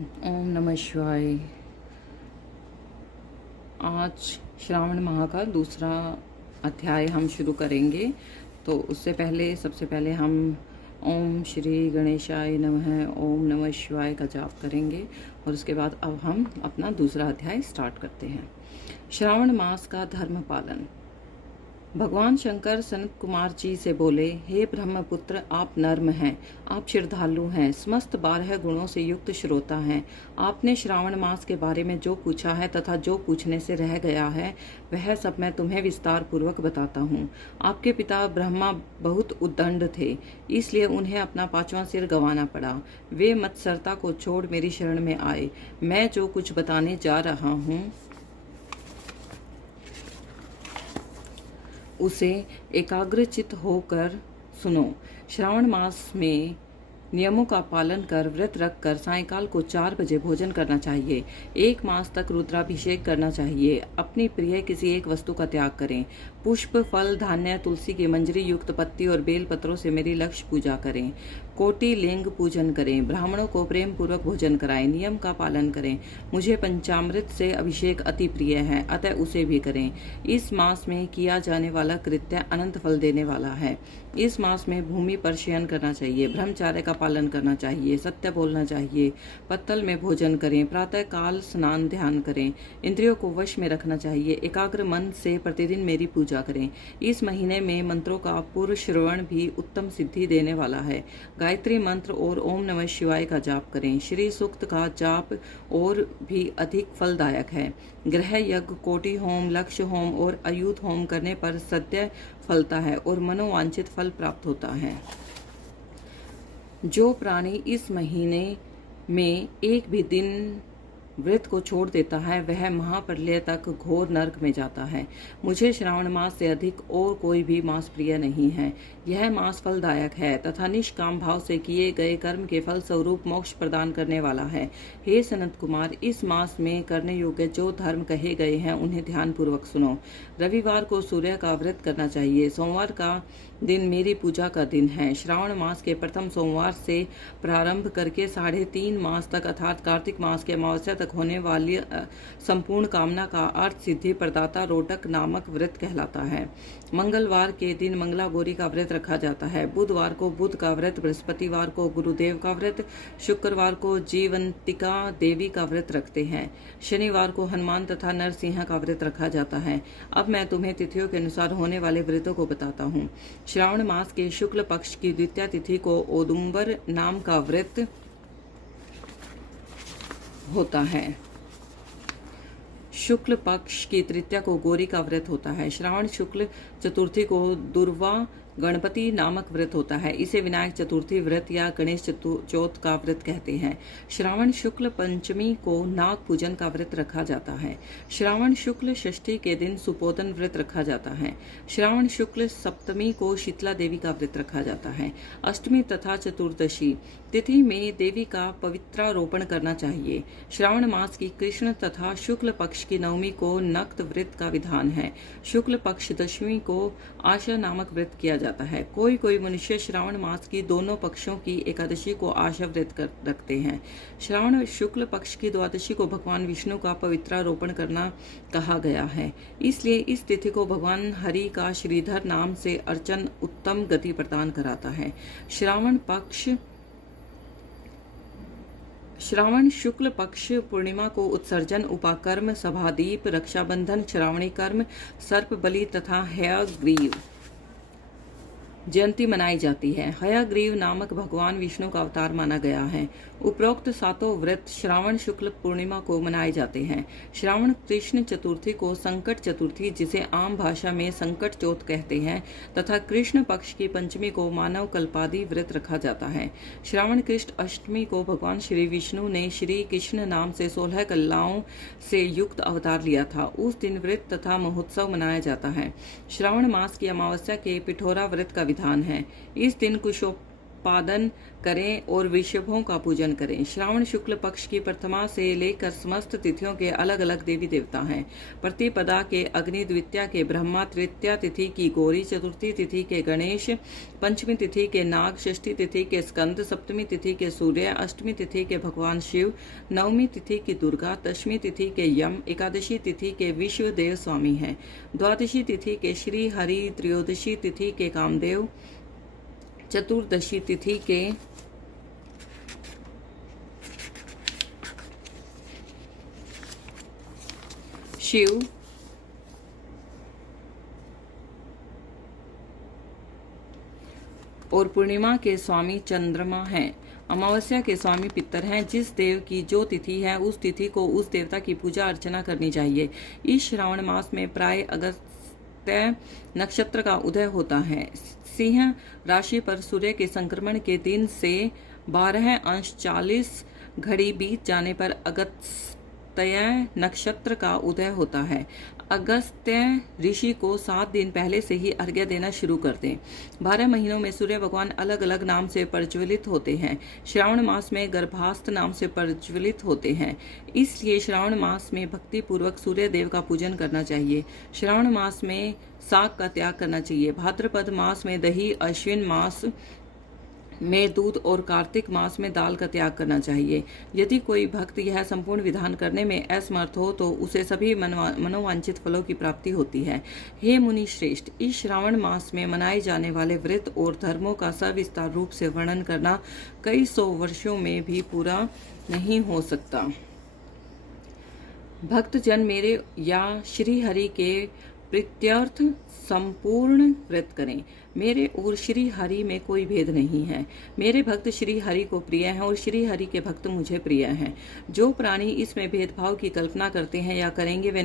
ओम नमः शिवाय। आज श्रावण माह का दूसरा अध्याय हम शुरू करेंगे। तो उससे पहले सबसे पहले हम ओम श्री गणेशाय नमः ओम नमः शिवाय का जाप करेंगे और उसके बाद अब हम अपना दूसरा अध्याय स्टार्ट करते हैं। श्रावण मास का धर्म पालन। भगवान शंकर सनत कुमार जी से बोले, हे ब्रह्मपुत्र, आप नर्म हैं, आप श्रद्धालु हैं, समस्त 12 गुणों से युक्त श्रोता हैं। आपने श्रावण मास के बारे में जो पूछा है तथा जो पूछने से रह गया है वह सब मैं तुम्हें विस्तार पूर्वक बताता हूँ। आपके पिता ब्रह्मा बहुत उद्दंड थे, इसलिए उन्हें अपना 5वां सिर गंवाना पड़ा। वे मत्सरता को छोड़ मेरी शरण में आए। मैं जो कुछ बताने जा रहा हूँ उसे एकाग्रचित होकर सुनो। श्रावण मास में नियमों का पालन कर व्रत रखकर सायंकाल को 4 बजे भोजन करना चाहिए। 1 मास तक रुद्राभिषेक करना चाहिए। अपनी प्रिय किसी एक वस्तु का त्याग करें। पुष्प, फल, धान्य, तुलसी की मंजरी युक्त पत्ती और बेल पत्रों से मेरी लक्ष्य पूजा करें। कोटि लिंग पूजन करें। ब्राह्मणों को प्रेम पूर्वक भोजन कराएं। नियम का पालन करें। मुझे पंचामृत से अभिषेक अति प्रिय है, अतः उसे भी करें। इस मास में किया जाने वाला कृत्य अनंत फल देने वाला है। इस मास में भूमि पर शयन करना चाहिए। ब्रह्मचार्य का पालन करना चाहिए। सत्य बोलना चाहिए। पत्तल में भोजन करें। प्रातः काल स्नान ध्यान करें। इंद्रियों को वश में रखना चाहिए। एकाग्र मन से प्रतिदिन मेरी पूजा करें। इस महीने में मंत्रों का पूर्व श्रवण भी उत्तम सिद्धि देने वाला है। गायत्री मंत्र और ओम नमः शिवाय का जाप करें। श्री सूक्त का जाप और भी अधिक फलदायक है। ग्रह यज्ञ, कोटि होम, लक्ष्य होम और अयुत होम करने पर सत्य फलता है और मनोवांछित फल प्राप्त होता है। जो प्राणी इस महीने में एक भी दिन व्रत को छोड़ देता है वह महाप्रलय तक घोर नरक में जाता है। मुझे श्रावण मास से अधिक और कोई भी मास प्रिय नहीं है। यह मास फलदायक है तथा निष्काम भाव से किए गए कर्म के फल स्वरूप मोक्ष प्रदान करने वाला है। हे सनत कुमार, इस मास में करने योग्य जो धर्म कहे गए हैं उन्हें ध्यान पूर्वक सुनो। रविवार को सूर्य का व्रत करना चाहिए। सोमवार का दिन मेरी पूजा का दिन है। श्रावण मास के प्रथम सोमवार से प्रारंभ करके 3.5 मास तक अर्थात कार्तिक मास के अमावस्या तक होने वाली संपूर्ण कामना का अर्थ सिद्धि प्रदाता रोटक नामक व्रत कहलाता है। मंगलवार के दिन मंगला गौरी का व्रत रखा जाता है। बुधवार को बुध का व्रत, बृहस्पतिवार को गुरुदेव का व्रत, शुक्रवार को जीवंतिका देवी का व्रत रखते हैं। शनिवार को हनुमान तथा नरसिंह का व्रत रखा जाता है। अब मैं तुम्हें तिथियों के अनुसार होने वाले व्रतों को बताता हूँ। श्रावण मास के शुक्ल पक्ष की द्वितीया तिथि को औदुंबर नाम का व्रत होता है। शुक्ल पक्ष की तृतीया को गौरी का व्रत होता है। श्रावण शुक्ल चतुर्थी को दुर्वा गणपति नामक व्रत होता है। इसे विनायक चतुर्थी व्रत या गणेश चौथ का व्रत कहते हैं। श्रावण शुक्ल पंचमी को नाग पूजन का व्रत रखा जाता है। श्रावण शुक्ल षष्ठी के दिन सुपोधन व्रत रखा जाता है। श्रावण शुक्ल सप्तमी को शीतला देवी का व्रत रखा जाता है। अष्टमी तथा चतुर्दशी तिथि में देवी का पवित्रारोपण करना चाहिए। श्रावण मास की कृष्ण तथा शुक्ल पक्ष की नवमी को नक्त व्रत का विधान है। शुक्ल पक्ष दशमी को आशा नामक व्रत किया जाता है। कोई कोई मनुष्य श्रावण मास की दोनों पक्षों की एकादशी को आशा व्रत रखते हैं। श्रावण शुक्ल पक्ष की द्वादशी को भगवान विष्णु का पवित्रारोपण करना कहा गया है, इसलिए इस तिथि को भगवान हरि का श्रीधर नाम से अर्चन उत्तम गति प्रदान कराता है। श्रावण शुक्ल पक्ष पूर्णिमा को उत्सर्जन, उपाकर्म, सभादीप, रक्षाबंधन, श्रावणी कर्म, सर्प बलि तथा हयग्रीव जयंती मनाई जाती है। हयग्रीव नामक भगवान विष्णु का अवतार माना गया है। उपरोक्त 7 व्रत श्रावण शुक्ल पूर्णिमा को मनाए जाते हैं। श्रावण कृष्ण चतुर्थी को संकट चतुर्थी, जिसे आम भाषा में संकट चौथ कहते हैं, तथा कृष्ण पक्ष की पंचमी को मानव कल्पादि व्रत रखा जाता है। श्रावण कृष्ण अष्टमी को भगवान श्री विष्णु ने श्री कृष्ण नाम से 16 कलाओं से युक्त अवतार लिया था। उस दिन व्रत तथा महोत्सव मनाया जाता है। श्रावण मास की अमावस्या के पिठोरा व्रत का विधान है। इस दिन उत्पादन करें और वृषभों का पूजन करें। श्रावण शुक्ल पक्ष की प्रथमा से लेकर समस्त तिथियों के अलग अलग देवी देवता हैं। प्रतिपदा के अग्नि, द्वितीया के ब्रह्मा, तृतीया तिथि की गौरी, चतुर्थी तिथि के गणेश, पंचमी तिथि के नाग, षष्ठी तिथि के स्कंद, सप्तमी तिथि के सूर्य, अष्टमी तिथि के भगवान शिव, नवमी तिथि की दुर्गा, दशमी तिथि के यम, एकादशी तिथि के विश्व देव स्वामी हैं। द्वादशी तिथि के श्री हरि, त्रयोदशी तिथि के कामदेव, चतुर्दशी तिथि के शिव, और पूर्णिमा के स्वामी चंद्रमा हैं। अमावस्या के स्वामी पितर हैं। जिस देव की जो तिथि है उस तिथि को उस देवता की पूजा अर्चना करनी चाहिए। इस श्रावण मास में प्राय अगस्त्य नक्षत्र का उदय होता है। सिंह राशि पर सूर्य के संक्रमण के दिन से 12:40 घड़ी बीत जाने पर अगस्त्य नक्षत्र का उदय होता है। अगस्त्य ऋषि को 7 दिन पहले से ही अर्घ्य देना शुरू कर दें। 12 महीनों में सूर्य भगवान अलग अलग नाम से प्रज्वलित होते हैं। श्रावण मास में गर्भास्थ नाम से प्रज्वलित होते हैं। इसलिए श्रावण मास में भक्ति पूर्वक सूर्य देव का पूजन करना चाहिए। श्रावण मास में साग का त्याग करना चाहिए। भाद्रपद मास में दही, अश्विन मास में दूध और कार्तिक मास में दाल का त्याग करना चाहिए। यदि कोई भक्त यह संपूर्ण विधान करने में असमर्थ हो तो उसे सभी मनोवांछित फलों की प्राप्ति होती है। हे मुनि श्रेष्ठ, इस श्रावण मास में मनाए जाने वाले व्रत और धर्मों का सविस्तार रूप से वर्णन करना कई 100 वर्षों में भी पूरा नहीं हो सकता। भक्तजन मेरे या श्री हरि के प्रीत्यर्थ संपूर्ण व्रत करें। मेरे और श्री हरि में कोई भेद नहीं है। मेरे भक्त श्री हरि को प्रिय हैं और श्री हरि के भक्त मुझे प्रिय हैं। जो प्राणी इसमें भेदभाव की कल्पना करते हैं या करेंगे वे